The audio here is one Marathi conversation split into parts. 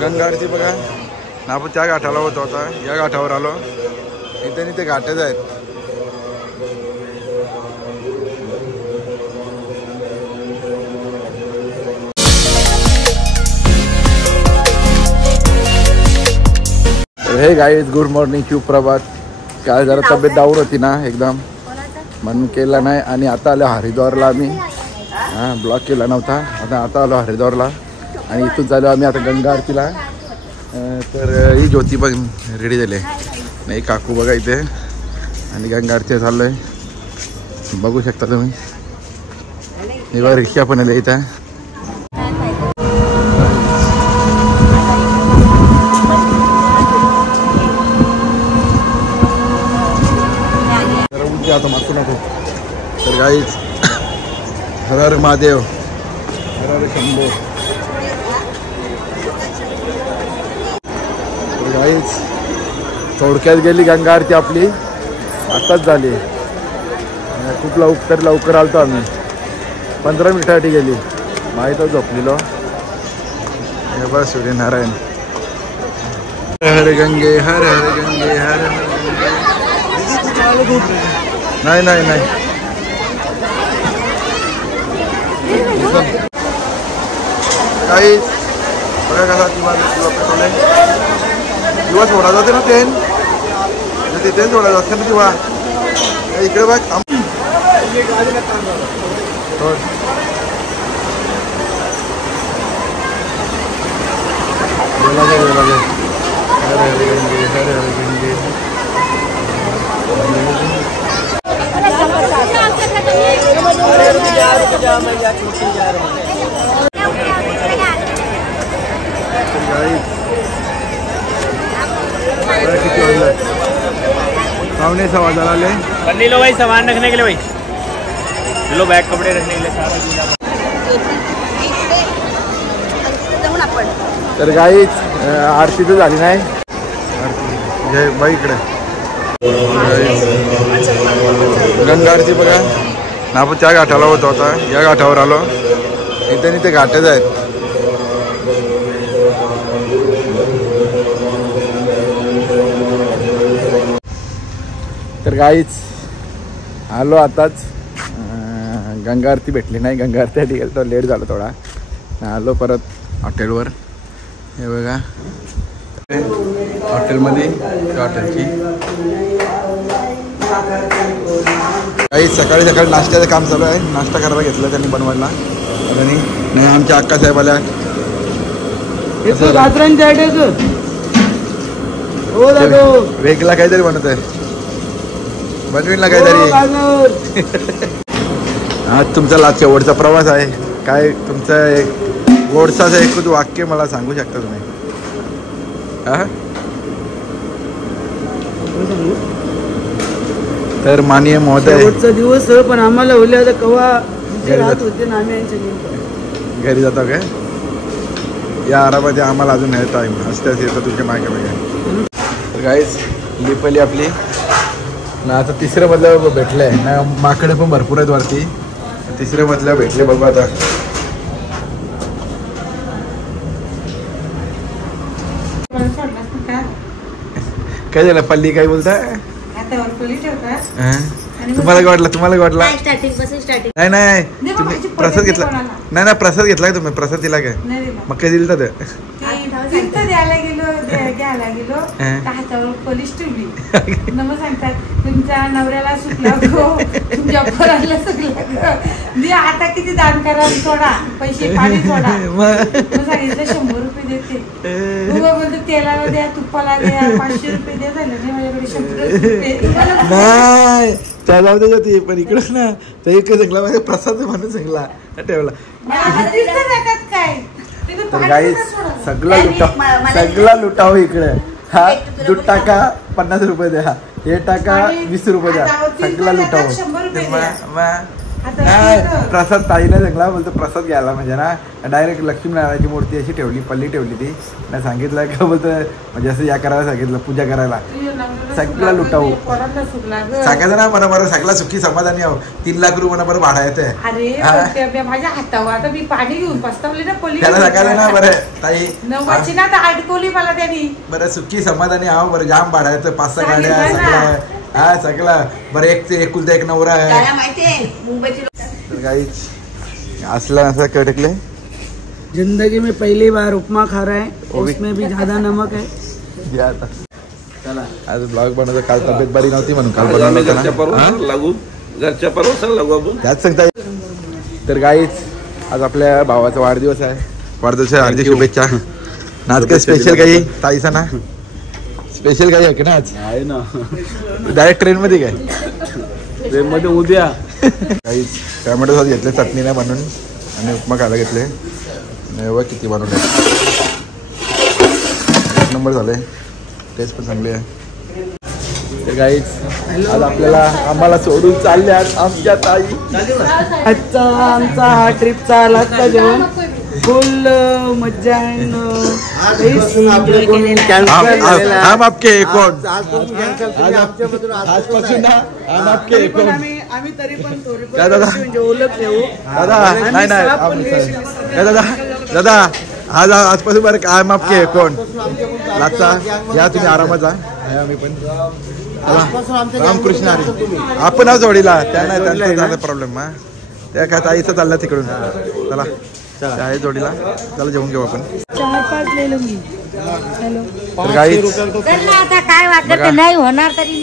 गंगा आरती बघा ना, आपण त्या घाटाला होतो आता, या घाटावर आलो. इथे ते घाटच आहेत. हे गाईज, गुड मॉर्निंग, सुप्रभात. काय जरा तब्येत डाऊन होती ना एकदम, म्हणून केला नाही. आणि आता आलो हरिद्वारला आम्ही. ब्लॉक केला नव्हता. आता आलो हरिद्वारला आणि इथून चालू आम्ही आता गंगा आरतीला. तर ही ज्योती पण रेडी झाली नाही, काकू बघा इथे. आणि गंगा आरती चाललो आहे, बघू शकता तुम्ही. इकडे रिक्षा पण आली इथं. आता मागू नको. तर गाईच, हर हर महादेव, हर हर शंभो. गाईच थोडक्यात गेली गंगा आरती आपली, आताच झाली. खूप लवकर आलतो आम्ही, 15 मिनिटासाठी गेली. माहीतच झोपलेलो. हे बघ सूर्यनारायण. हर गंगे हर हर गंगे हर हर. नाही नाही नाही, काहीच बघा कसा दिवा सोडा जाते ना, तिथे सोडा जाते ना दिवा. इकडे बघ, सामने से आवाज आ ले। ले लो भाई, सामान रखने के लिए भाई, लो बैग कपड़े रखने के लिए सारा. तर गाईच आरती तर झाली नाही. आरती बाई इकडे गंगा आरती बघा ना, आपण त्या घाटाला होतो आता, या घाटावर आलो. इथे ते घाटच आहेत. तर गाईच आलो आताच. गंगा आरती भेटली नाही, गंगा आरती आधी गेलो तर लेट झालं थोडा. आलो परत हॉटेलवर. हे बघा हॉटेलमध्ये, हॉटेलची काही सकाळी नाश्त्याचं काम चालू आहे. नाश्ता करायला घेतला त्यांनी बनवायला. आणि नाही आमच्या अक्का साहेब आल्या. वेगळा काहीतरी बनवत आहे, बनवीनला काहीतरी. आज तुमचा शेवटचा प्रवास आहे. काय तुमचा एक गोडसाचं एक वाक्य मला सांगू शकता तुम्ही? तर माननीय महोदय, शेवटचा दिवस पण आम्हाला ओले आता कवा राहत होते ना, आम्ही घरी जातो काय या आरामध्ये. आम्हाला अजून आहे टाईम, असत्याच येतं तुमच्या मागे मागे. तर गाईज लिपली आपली ना. आता तिसऱ्या मधल्यावर भेटलंय ना. माकडे पण भरपूर आहेत वरती. तिसऱ्या मधल्या भेटले बघू आता. काय झालं पल्ली, काय बोलताय? तुम्हाला काय वाटलं? तुम्हाला काय वाटलं? नाही नाही, तुम्ही प्रसाद घेतला नाही ना? प्रसाद घेतलाय तुम्ही? प्रसाद दिला काय? मग काय दिलं तर द्यायला गेलो हातावर पोलीस ठेवली. मग सांगतात तुमच्या नवऱ्याला सुटला गो, तुमच्या पोराला सुटला गो, आता किती दान करा, सोडा पैसे पाणी सोडा. मग सांगितलं 100 रुपये देते. बोलतो तेलाला द्या, तुपाला द्या, 500 रुपये द्या. झालं नाही माझ्याकडे 100 रुपये नाही. त्या जाऊ दे होती पण इकडच ना. तर एक सांगला माझ्या प्रसाद म्हणून सांगला ठेवला. काय तर गाईस सगळा लुटाव इकडे. हा दूध टाका 50 रुपये द्या, हे टाका 20 रुपये द्या, सगळा लुटाव. प्रसाद ताईला सांगला बोलतो प्रसाद घ्यायला म्हणजे ना डायरेक्ट लक्ष्मीनारायणाची मूर्ती अशी ठेवली पल्ली ठेवली ती नाही सांगितलं का बोलतो म्हणजे असं या करायला सांगितलं पूजा करायला सगळं लुटावू सांगायचं ना म्हणा बरं सगळा सुखी समाधानी आहो 3 लाख रुपये म्हणा बरं भाडा येते अरे माझ्या हातावर आता मी पाणी घेऊन पस्तावली ना पल्ली त्याला सांगायला ना बरं ताई नव्वाची ना तर अडकवली मला त्यांनी बरं सुखी समाधानी आहो बरं जाम भाडा येतं 5-6 गाड्या सगळं हा सगळं बरं एकुलता एक नवरा आहे तर असला असं कटकले जिंदगी में पहली बार उपमा खा रहे हैं उसमें भी ज्यादा नमक है आज ब्लॉग बनवतो काल तब्येत बरी नव्हती म्हणून काल बनवलं लागू घरच्या परवास लागू आपण त्याच सांगता तर गाईच आज आपल्या भावाचा वाढदिवस आहे वाढदिवसाच्या हार्दिक शुभेच्छा आज काय स्पेशल काही ताईचा ना स्पेशल काही आहे की ना आज आहे ना डायरेक्ट ट्रेन मध्ये काय ट्रेन मध्ये उद्या काहीच टोमॅटो सॉस घेतले चटणी नाही बनवून आणि उपमा खायला घेतले एवढं किती बनवले 1 नंबर झाले टेस्ट पण चांगली आहे तर काहीच आज आपल्याला आम्हाला सोडून चालल्यात आमच्या ताई आजचा आमचा हा ट्रिपचा लागता जेवण फुल मज्जा हम आपके कौन आजपासून हम आपके कौन आम्ही तरी पण काय दादा म्हणजे ओळखले हो दादा नाही काय दादा आज आजपासून बरं काय माफ के कोण लागता या तुम्ही आरामात जा आम्ही पण रामकृष्ण हरी आपण आज जोडीला त्या नाही त्यांचा झाला प्रॉब्लेम हा त्या काय ताईचा चालला तिकडून चला आहे जोडीला चला जेवून घेऊ आपण 4-5 ले लूंगी तर गाईच आता काय वाटत नाही होणार तरी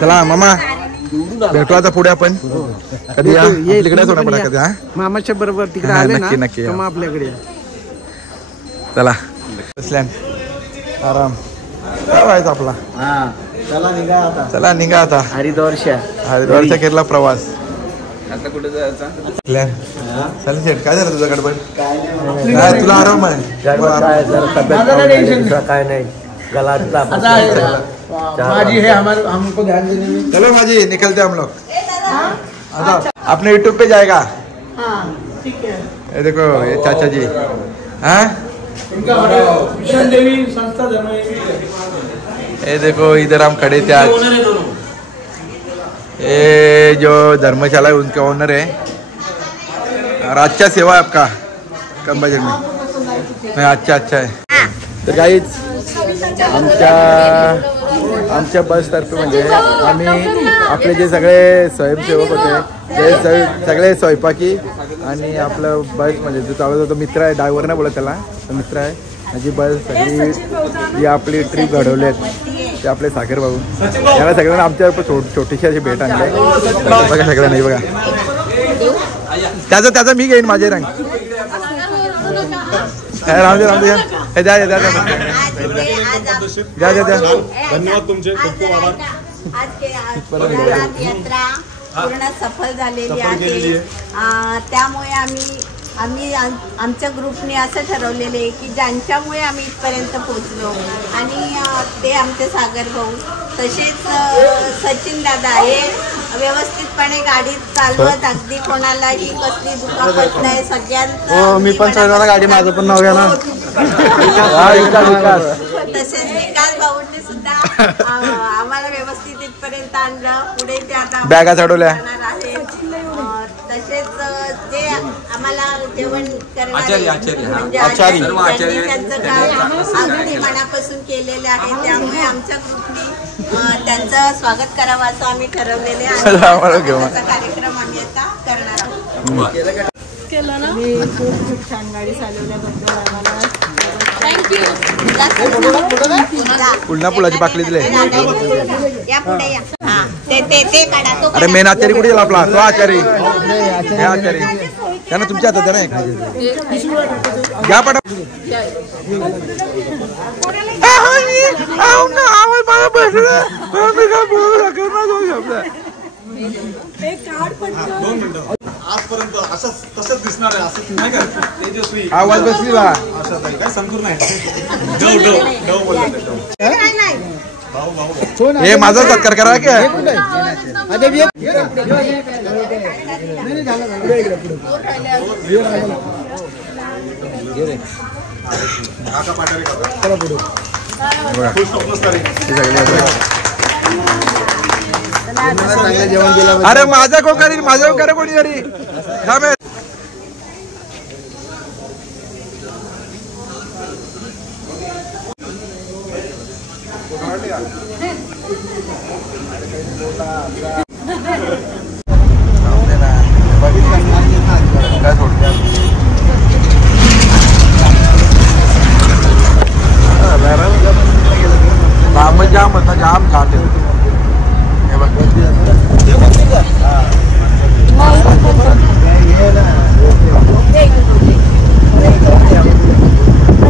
चला मामा भेटू आता पुढे आपण कधी या तिकडेच होणार पडा कधी हा मामाच्या बरोबर तिकडे हा, आले नक्की, ना नक्की. तर मग आपल्याकडे या. चला बसल्यान आराम काय व्हायचं आपला चला निघा आता हरिद्वारच्या केरला प्रवास आता कुठे जायचा चल सेट काय झालं तुझा गडबड काय तुला आराम आहे काय नाही माझी है हमको ध्यान देने में चलो माझी निकलते हम लोग अच्छा अपने यूट्यूब पे जाएगा ठीक है ये देखो ये चाचा जी हाँ मिशन देवी संस्था ये देखो इधर हम खड़े थे आज ये जो धर्मशाला है उनके ओनर है और अच्छा सेवा है आपका कम बजट में अच्छा अच्छा है तर काहीच आमच्या बसतर्फे म्हणजे आम्ही आपले जे सगळे स्वयंसेवक होते ते सगळे स्वयंपाकी आणि आपलं बस म्हणजे जो चालवत होता मित्र आहे ड्रायव्हर नाही बोलत त्याला तो मित्र आहे माझी बस सगळी जी आपली ट्रिप घडवली आहेत ते आपले सागर भाऊ त्याला सगळ्यांना आमच्या छोटीशी अशी भेट आणली बघा सगळं नाही बघा त्याचा मी घेईन माझे रंग राहू दे हे द्या धन्यवाद तुमचे खूप यात्रा पूर्ण सफल झालेली आहे त्यामुळे आम्ही आमच्या ग्रुपने असं ठरवलेलं आहे की ज्यांच्यामुळे आम्ही इथपर्यंत पोहोचलो आणि ते आमचे सागर भाऊ तसेच सचिन दादा हे व्यवस्थितपणे गाडी चालवत अगदी कोणालाही कसली दुखापत नाही सगळ्यांचं मी पण चालवणार गाडी माझं पण नाव घ्या ना तसेच विकास भाऊंनी सुद्धा आम्हाला व्यवस्थित इथपर्यंत आणलं पुढे ते आता बॅगा चढवल्या तसेच जे आम्हाला जेवण करणारे त्यांचं काम अगदी मनापासून केलेले आहे त्यामुळे आमच्या ग्रुपने त्यांचं स्वागत करावं असं आम्ही ठरवलेले आहे त्याचा कार्यक्रम आम्ही आता करणार आहोत खूप छान गाडी चालवल्याबद्दल आम्हाला पुन्हा पुलाची बाकली दिले या पुढे या ते काढा तो अरे मेन आचारी कुठे गेला आपला तो आचारी हे आचारी त्यांना तुमच्या हातात द्या ना घ्या पटा आजपर्यंत असंच तसंच दिसणार आहे असं नाही का तेजस्वी आवाज बसली बा काय संपूर्ण आहे हे माझा सत्कार करा क्या अरे माझा कोण करील माझा करा कोणी तरी जाम होता जाम खाते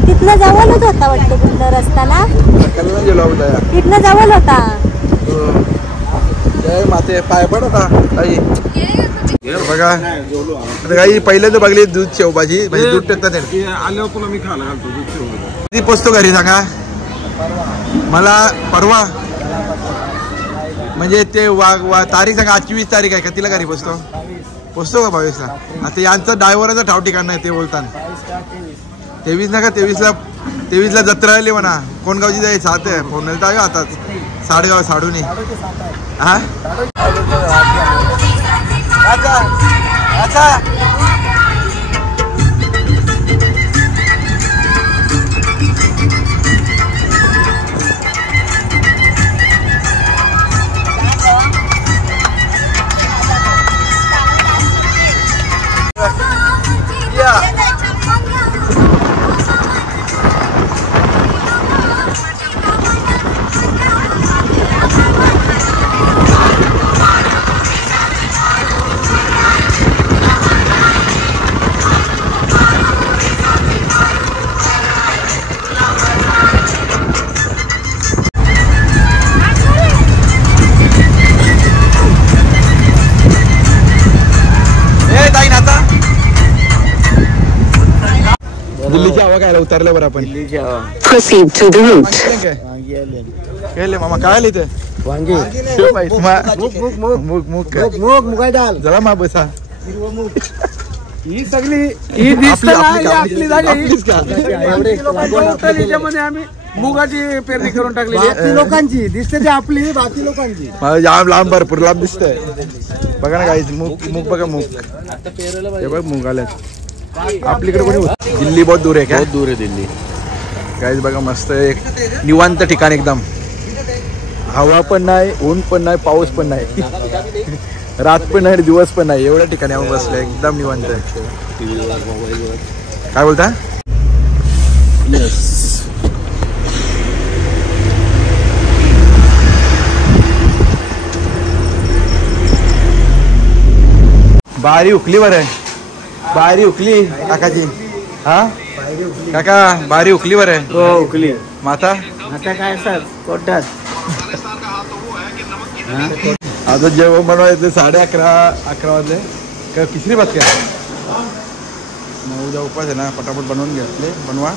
तिथनं जवळ होता वाटतं कुठला रस्ता ना तिथनं जवळ होता माते पाय पण होता काही बघा आता काही पहिल्यांदा बघली दूध शेवभाजी म्हणजे दूध टाकतात आल्यावर तुला मी खायला घालतो दूध शेवभाजी. कधी पोचतो घरी सांगा मला परवा म्हणजे ते तारीख सांगा आज 24 तारीख आहे का तिला घरी पोचतो का 22 ला आता यांचं ड्रायव्हरचं ठाव ठिकाण नाही ते बोलताना 23 ना का 23 ला जत्रा आली म्हणा कोण गावची जाईल 7 आहे फोन जावे आताच साडेगाव साडूनी हा दिल्लीची हवा काय उतरल्यावर आपण केले मामा काय आले ते वांगी मुगाची डाळ जरा मा बसा ही सगळी ही आपली त्याच्यामध्ये आम्ही मुगाची पेरणी करून टाकली लोकांची दिसते ते आपली बाकी लोकांची लांब भरपूर लांब दिसतंय बघा ना काही मूग बघा मूग हे बघ मूग आल्यात आपलीकडे कोणी दिल्ली बहुत दूर आहे क्या बहुत दूर आहे दिल्ली गाईज बघा मस्त एक निवांत ठिकाण एकदम हवा पण नाही ऊन पण नाही पाऊस पण नाही रात पण नाही दिवस पण नाही एवढ्या ठिकाणी आपण बसलोय एकदम निवांत काय बोलता येस बारी उकली बर आहे बारी उकली काकाजी हा काका बारी उकली बर आहे हो उकली माता आता काय सर कोटात आता जेवण बनवायचं 11:30 वाजले का तिसरी बात काय 9 उद्या उपास आहे ना पटापट बनवून घेतले बनवा